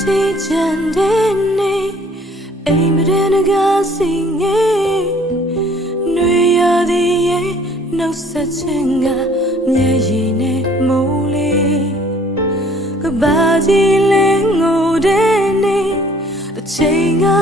တီချန်တဲ့နေအိမ်မတဲ့ငါစင်ငယ်နှွေရသည်ရဲ့နှုတ်ဆက်ခြင်းကမျက်ရည်နဲ့မိုးလေးကဘာကြီးလဲငိုတဲ့နေတစ်ချိန်က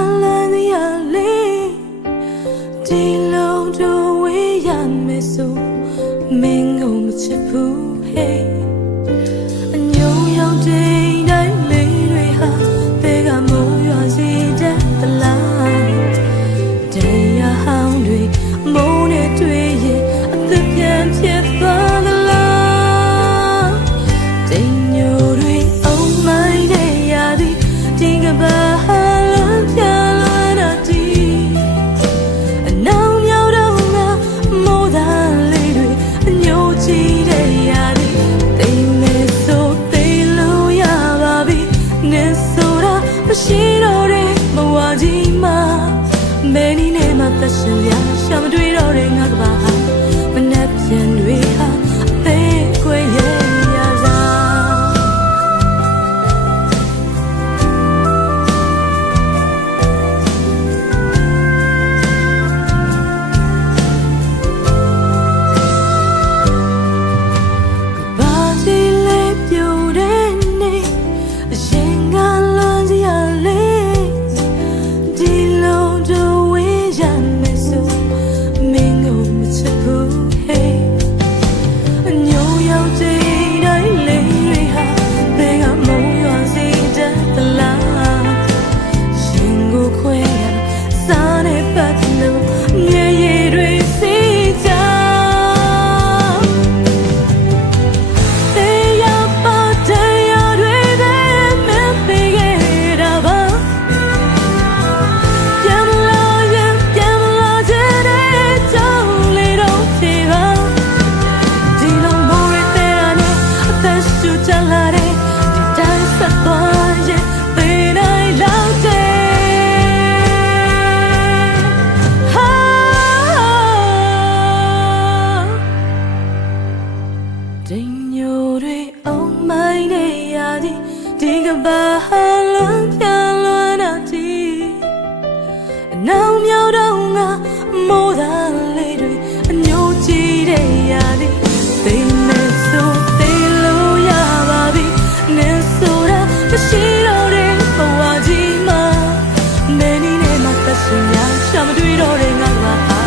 သက်ရှင်များရှာမတွေ့တော့တဲ့ငါကဟာ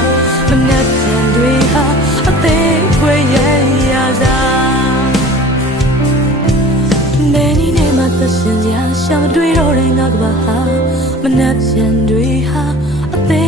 မနှက်ချင်တွေဟာအသေးခွေရဲ့ရာသာနေနေနေမှာသက်ရှင်များရှာမတွေ့တော့တဲ့ငါကဟာမနှက်ချင်တွေဟာအသေး